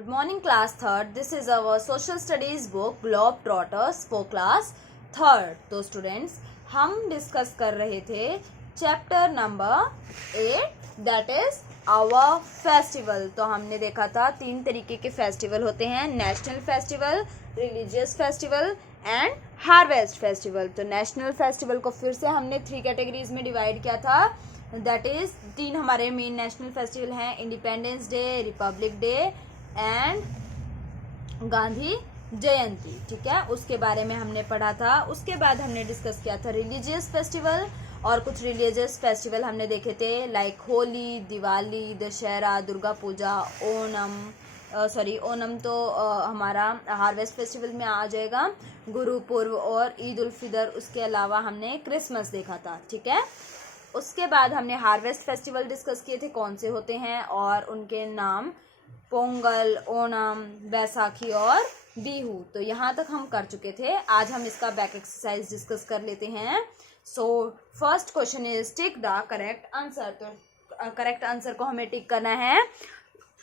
Good morning, class third. This is our social studies book Globetrotters for class third. तो students हम discuss कर रहे थे chapter number 8 that is our festival. तो हमने देखा था 3 तरीके के फेस्टिवल होते हैं, national festival, religious festival and harvest festival. तो नेशनल फेस्टिवल को फिर से हमने 3 कैटेगरीज में डिवाइड किया था. दैट इज 3 हमारे मेन नेशनल फेस्टिवल हैं, independence day, republic day and Gandhi Jayanti. ठीक है, उसके बारे में हमने पढ़ा था. उसके बाद हमने डिस्कस किया था रिलीजियस फेस्टिवल, और कुछ रिलीजियस फेस्टिवल हमने देखे थे लाइक होली, दिवाली, दशहरा, दुर्गा पूजा, ओनम तो हमारा हार्वेस्ट फेस्टिवल में आ जाएगा, गुरुपुर्व और ईद उल फितर. उसके अलावा हमने क्रिसमस देखा था. ठीक है, उसके बाद हमने हार्वेस्ट फेस्टिवल डिस्कस किए थे, कौन से होते हैं और उनके नाम पोंगल, ओणम, बैसाखी और बिहू. तो यहाँ तक हम कर चुके थे. आज हम इसका बैक एक्सरसाइज डिस्कस कर लेते हैं. So first question is tick the correct answer. तो करेक्ट आंसर को हमें टिक करना है.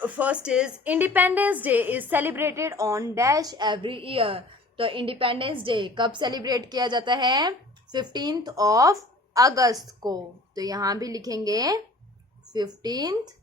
First is independence day is celebrated on dash every year. तो इंडिपेंडेंस डे कब सेलिब्रेट किया जाता है? 15th ऑफ अगस्त को. तो यहाँ भी लिखेंगे 15th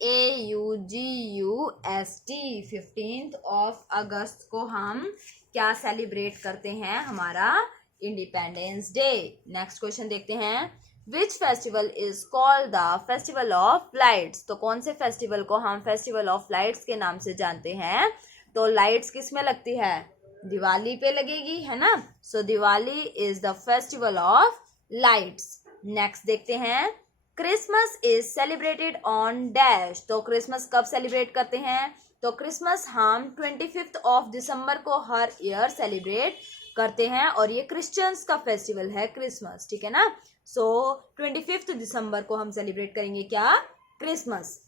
AUGUST 15th ऑफ अगस्त को हम क्या सेलिब्रेट करते हैं? हमारा इंडिपेंडेंस डे. नेक्स्ट क्वेश्चन देखते हैं. Which festival is called the festival of lights. तो कौन से फेस्टिवल को हम फेस्टिवल ऑफ लाइट्स के नाम से जानते हैं? तो लाइट्स किस में लगती है? दिवाली पे लगेगी, है ना. So Diwali is the festival of lights. Next देखते हैं. Christmas is celebrated on dash. तो क्रिसमस कब सेलिब्रेट करते हैं? तो क्रिसमस हम 25th ऑफ दिसंबर को हर ईयर सेलिब्रेट करते हैं, और ये क्रिश्चियंस का फेस्टिवल है क्रिसमस. ठीक है ना. सो 25th दिसंबर को हम सेलिब्रेट करेंगे क्या? क्रिसमस.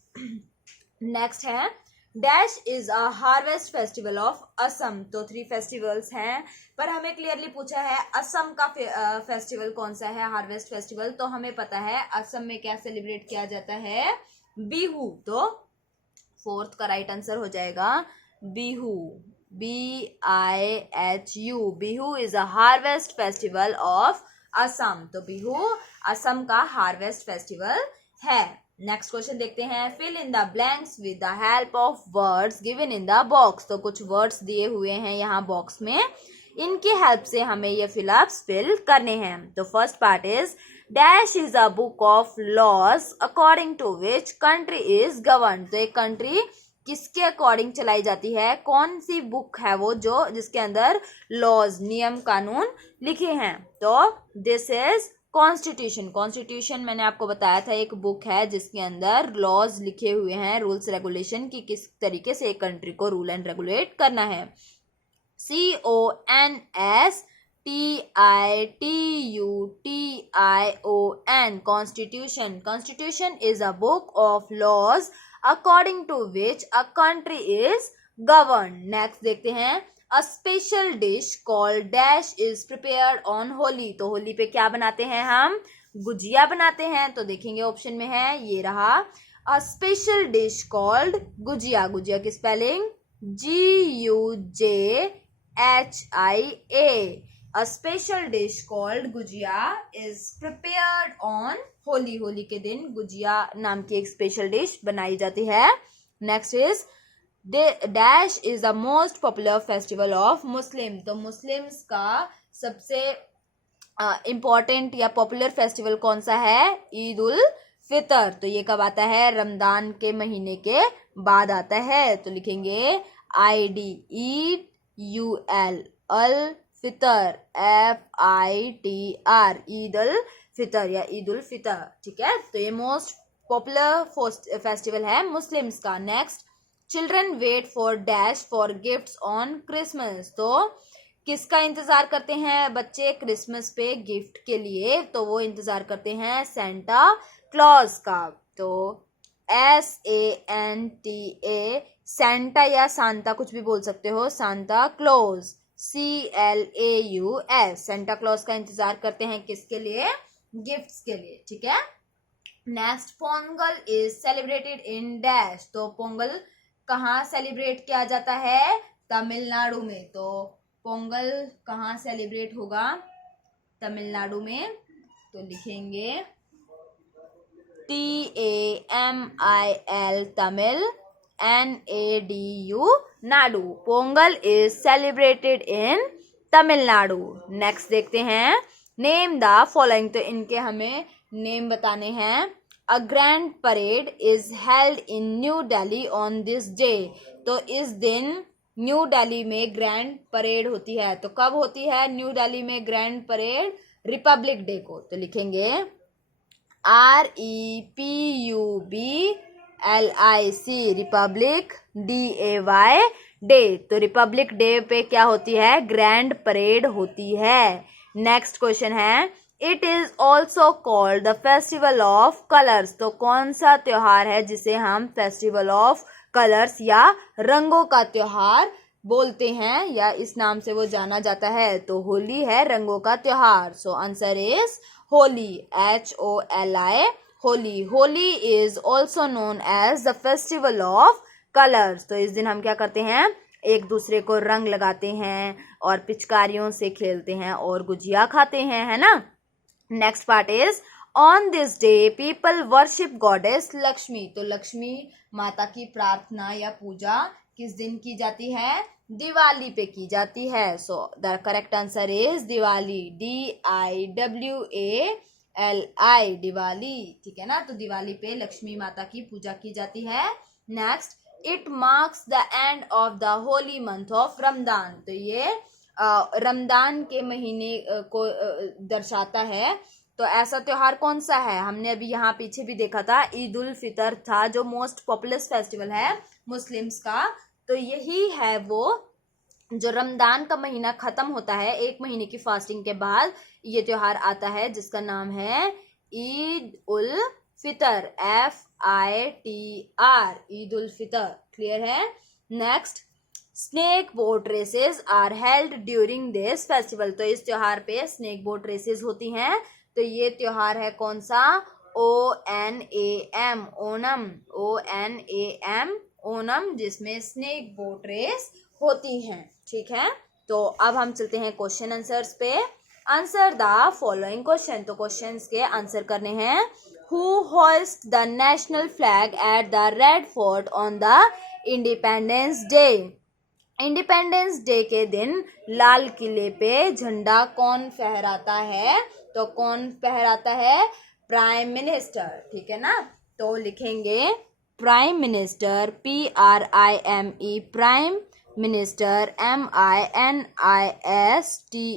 नेक्स्ट है dash is a harvest festival of Assam. तो 3 फेस्टिवल्स हैं, पर हमें क्लियरली पूछा है असम का फेस्टिवल कौन सा है, हार्वेस्ट फेस्टिवल. तो हमें पता है असम में क्या सेलिब्रेट किया जाता है? बिहू. तो 4th का राइट आंसर हो जाएगा Bihu. BIHU. Bihu is a harvest festival of Assam. तो बिहू असम का हार्वेस्ट फेस्टिवल है. नेक्स्ट क्वेश्चन देखते हैं. Fill in the blanks with the help of words given in the box. तो कुछ वर्ड्स दिए हुए हैं यहाँ बॉक्स में, इनकी हेल्प से हमें ये फिलअप्स फिल करने हैं. तो first part is dash is a book of laws according to which country is govern. तो एक कंट्री किसके अकॉर्डिंग चलाई जाती है? कौन सी बुक है वो जो जिसके अंदर लॉज, नियम कानून लिखे हैं? तो दिस इज कॉन्स्टिट्यूशन. कॉन्स्टिट्यूशन मैंने आपको बताया था एक बुक है जिसके अंदर लॉज लिखे हुए हैं, रूल्स रेगुलेशन की किस तरीके से एक कंट्री को रूल एंड रेगुलेट करना है. CONSTITUTION constitution. Constitution is a book of laws according to which a country is govern. Next देखते हैं. A special dish called dash is prepared on Holi. तो होली पे क्या बनाते हैं हम? गुजिया बनाते हैं. तो देखेंगे ऑप्शन में है, ये रहा. A special dish called gujiya. Gujiya की spelling GUJHIA. A special dish called gujiya is prepared on Holi. Holi के दिन गुजिया नाम की एक स्पेशल डिश बनाई जाती है. Next is dash is the most popular festival of Muslim. तो मुस्लिम्स का सबसे इम्पॉर्टेंट या पॉपुलर फेस्टिवल कौन सा है? ईद उल फितर. तो ये कब आता है? रमजान के महीने के बाद आता है. तो लिखेंगे ID Eid UL al Fitr FITR Eid ul Fitr या ईद उल फितर. ठीक है, तो ये मोस्ट पॉपुलर फेस्टिवल है मुस्लिम्स का. Next children wait for dash for gifts on Christmas. तो किसका इंतजार करते हैं बच्चे क्रिसमस पे गिफ्ट के लिए? तो वो इंतजार करते हैं सेंटा क्लॉज का. तो SANTA सेंटा या सांता कुछ भी बोल सकते हो, Santa Claus CLAUS. Santa Claus का इंतजार करते हैं किसके लिए? गिफ्ट्स के लिए. ठीक है. Next Pongal is celebrated in dash. तो पोंगल कहाँ सेलिब्रेट किया जाता है? तमिलनाडु में। तो पोंगल कहाँ सेलिब्रेट होगा? तमिलनाडु में। तो लिखेंगे TAMIL Tamil, NADU Nadu. Pongal is celebrated in Tamil Nadu. Next देखते हैं, नेम द फॉलोइंग। तो इनके हमें नेम बताने हैं। A grand parade is held in new Delhi on this day. तो इस दिन न्यू दिल्ली में ग्रैंड परेड होती है। तो कब होती है न्यू दिल्ली में ग्रैंड परेड? रिपब्लिक डे को। तो लिखेंगे REPUBLIC रिपब्लिक DAY डे। तो रिपब्लिक डे पे क्या होती है? ग्रैंड परेड होती है। नेक्स्ट क्वेश्चन है, it is also called the festival of colours. तो कौन सा त्योहार है जिसे हम फेस्टिवल ऑफ कलर्स या रंगों का त्योहार बोलते हैं, या इस नाम से वो जाना जाता है? तो होली है रंगों का त्योहार। So answer is Holi, HOLI Holi. Holi is also known as the festival of colours. तो इस दिन हम क्या करते हैं? एक दूसरे को रंग लगाते हैं और पिचकारियों से खेलते हैं और गुजिया खाते हैं, है ना। Next part is on this day people worship goddess Lakshmi. तो लक्ष्मी माता की प्रार्थना या पूजा किस दिन की जाती है? दिवाली पे की जाती है। So the correct answer is Diwali, DIWALI Diwali. ठीक है ना। तो दिवाली पे लक्ष्मी माता की पूजा की जाती है। Next, it marks the end of the Holi month of Ramadan. तो ये रमदान के महीने को दर्शाता है। तो ऐसा त्योहार कौन सा है? हमने अभी यहाँ पीछे भी देखा था, ईद उल फितर था जो मोस्ट पॉपुलर फेस्टिवल है मुस्लिम्स का। तो यही है वो जो रमदान का महीना खत्म होता है, एक महीने की फास्टिंग के बाद ये त्योहार आता है जिसका नाम है ईद उल फितर, FITR, ईद उल फितर। क्लियर है। Next, snake boat races are held during this festival. तो इस त्योहार पे स्नेक बोट रेसेस होती हैं। तो ये त्योहार है कौन सा? ONAM, ओनम, ONAM ओनम, जिसमें स्नेक बोट रेस होती हैं। ठीक है। तो अब हम चलते हैं क्वेश्चन आंसर्स पे। Answer the following question. तो क्वेश्चंस के आंसर करने हैं। Who host the national flag at the red fort on the independence day. Independence day के दिन लाल किले पे झंडा कौन फहराता है? तो कौन फहराता है? Prime minister. ठीक है ना। तो लिखेंगे prime minister, PRIME, prime minister, MINISTER।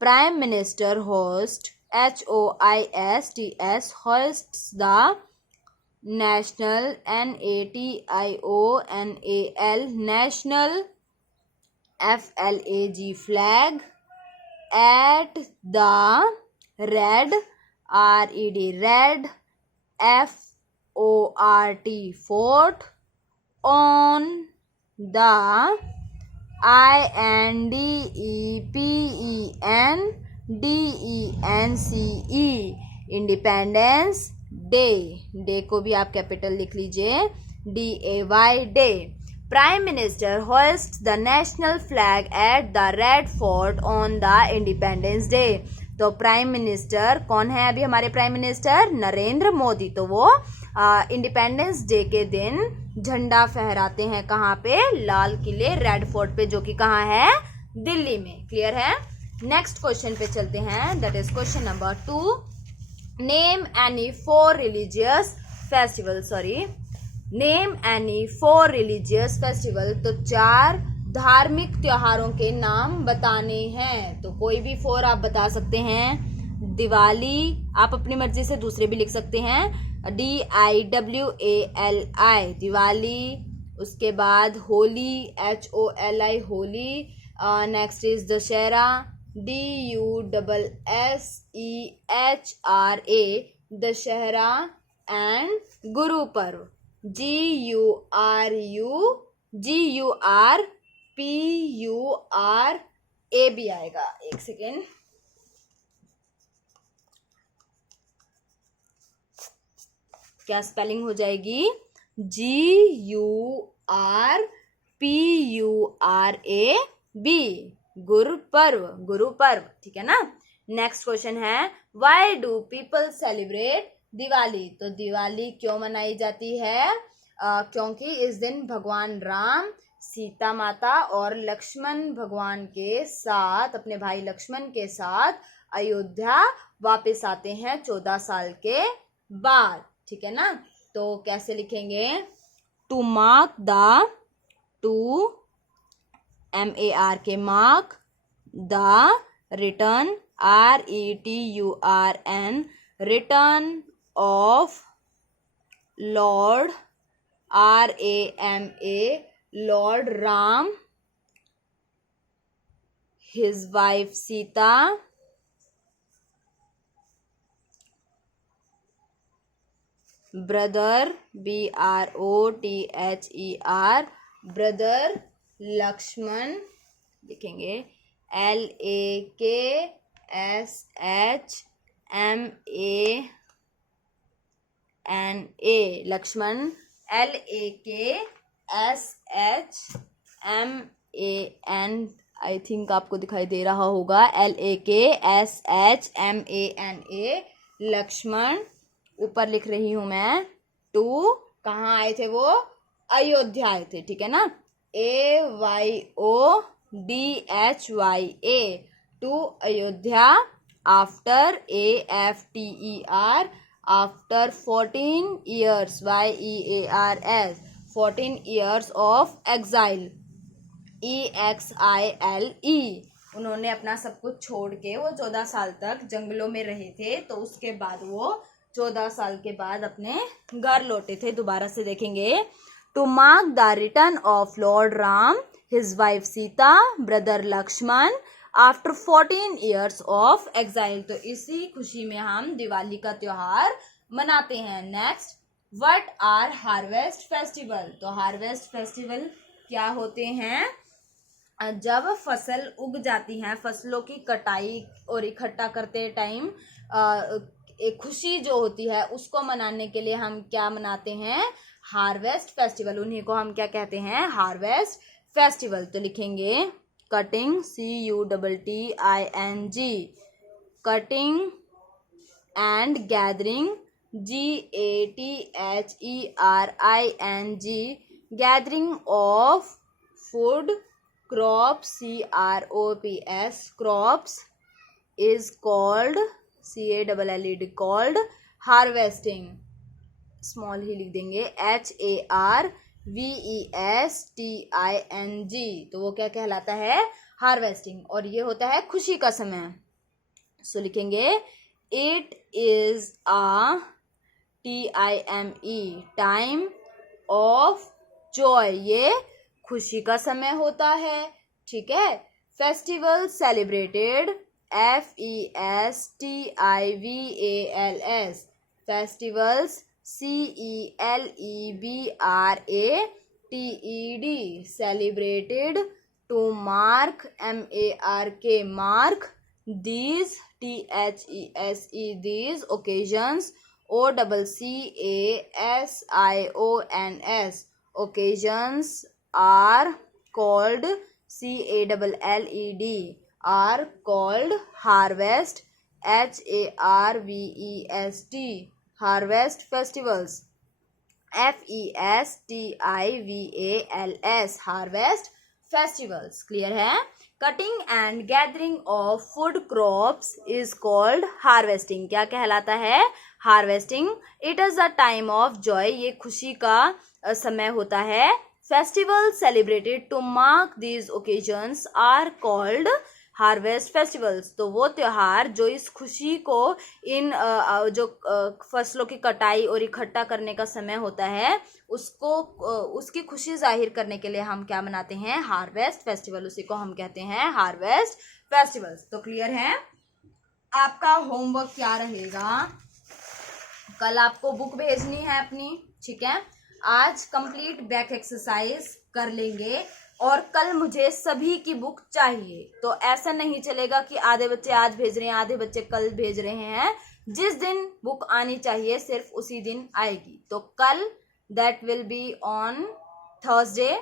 Prime minister host, HOISTS, hosts the national, NATIONAL, national FLAG flag at the red, RED red, FORT fort on the INDEPENDENCE independence day. Day को भी आप capital लिख लीजिए, DAY day. Prime minister host the national flag at the red fort on the independence day. तो prime minister कौन है अभी हमारे प्राइम मिनिस्टर? नरेंद्र मोदी। तो वो इंडिपेंडेंस डे के दिन झंडा फहराते हैं कहाँ पे? लाल किले, रेड फोर्ट पे, जो कि कहाँ है? दिल्ली में। क्लियर है। नेक्स्ट क्वेश्चन पे चलते हैं, that is question number 2। Name any 4 religious festival. Name any 4 religious festival. तो 4 धार्मिक त्योहारों के नाम बताने हैं। तो कोई भी 4 आप बता सकते हैं। दिवाली, आप अपनी मर्जी से दूसरे भी लिख सकते हैं, DIWALI दिवाली। उसके बाद Holi, HOLI Holi. Next is Dussehra, DUSSEHRA Dussehra. And Guru Parv, GURPURA भी आएगा। एक सेकेंड, क्या स्पेलिंग हो जाएगी? GURPURAB, गुरुपर्व, गुरुपर्व, ठीक है ना। नेक्स्ट क्वेश्चन है why do people celebrate Diwali, तो दिवाली क्यों मनाई जाती है? क्योंकि इस दिन भगवान राम, सीता माता और लक्ष्मण भगवान के साथ, अपने भाई लक्ष्मण के साथ अयोध्या वापस आते हैं 14 साल के बाद, ठीक है ना। तो कैसे लिखेंगे? To mark the, to MARK mark the return RETURN return of lord RAMA lord Ram, his wife Sita, brother BROTHER brother Lakshman, लिखेंगे LAKSHMANA Lakshman, LAKSHMAN, I think आपको दिखाई दे रहा होगा, LAKSHMANA लक्ष्मण। ऊपर लिख रही हूं मैं, टू कहाँ आए थे वो? अयोध्या आए थे, ठीक है ना। AYODHYA to Ayodhya, after AFTER after 14 years YEARS 14 years of exile EXILE, उन्होंने अपना सब कुछ छोड़ के वो 14 साल तक जंगलों में रहे थे, तो उसके बाद वो 14 साल के बाद अपने घर लौटे थे। दोबारा से देखेंगे, to mark the return of lord Ram, his wife Sita, brother Lakshman after 14 years of exile, तो इसी खुशी में हम दिवाली का त्योहार मनाते हैं। Next, what are harvest festival, तो हार्वेस्ट फेस्टिवल क्या होते हैं? जब फसल उग जाती हैं, फसलों की कटाई और इकट्ठा करते टाइम एक खुशी जो होती है उसको मनाने के लिए हम क्या मनाते हैं? हार्वेस्ट फेस्टिवल, उन्हीं को हम क्या कहते हैं? Harvest festival. तो लिखेंगे cutting CUTTING, cutting and gathering GATHERING, gathering of food crops CROPS, crops is called CALLED, called harvesting, small ही लिख देंगे HARVESTING, तो वो क्या कहलाता है? हार्वेस्टिंग, और ये होता है खुशी का समय। सो लिखेंगे it is a TIME time of joy, ये खुशी का समय होता है, ठीक है। Festival celebrated FESTIVALS, festivals CELEBRATED, celebrated, to mark MARK mark, these THESE these occasions OCCASIONS occasions are called CALLED are called harvest HARVEST harvest festivals FESTIVALS harvest festivals, clear है। Cutting and gathering of food crops is called harvesting, क्या कहलाता है? Harvesting. It is a time of joy, ये खुशी का समय होता है। Festival celebrated to mark these occasions are called harvest festivals, तो वो त्योहार जो इस खुशी को इन जो फसलों की कटाई और इकट्ठा करने का समय होता है उसको उसकी खुशी जाहिर करने के लिए हम क्या मनाते हैं? हार्वेस्ट फेस्टिवल, उसी को हम कहते हैं हार्वेस्ट फेस्टिवल्स। तो क्लियर है। आपका होमवर्क क्या रहेगा? कल आपको बुक भेजनी है अपनी, ठीक है। आज कंप्लीट बैक एक्सरसाइज कर लेंगे और कल मुझे सभी की बुक चाहिए। तो ऐसा नहीं चलेगा कि आधे बच्चे आज भेज रहे हैं आधे बच्चे कल भेज रहे हैं। जिस दिन बुक आनी चाहिए सिर्फ उसी दिन आएगी। तो कल that will be on Thursday.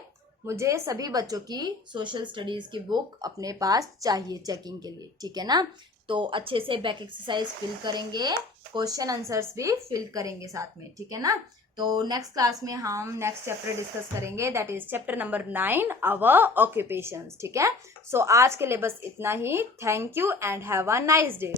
मुझे सभी बच्चों की सोशल स्टडीज़ की बुक अपने पास चाहिए चेकिंग के लिए, ठीक है ना। तो अच्छे से बैक एक्सरसाइज फिल करेंगे, क्वेश्चन आंसर्स भी फिल करेंगे साथ में, ठीक है ना। तो नेक्स्ट क्लास में हम नेक्स्ट चैप्टर डिस्कस करेंगे, that is chapter number 9 our occupations, ठीक है। सो आज के लिए बस इतना ही। Thank you and have a nice day.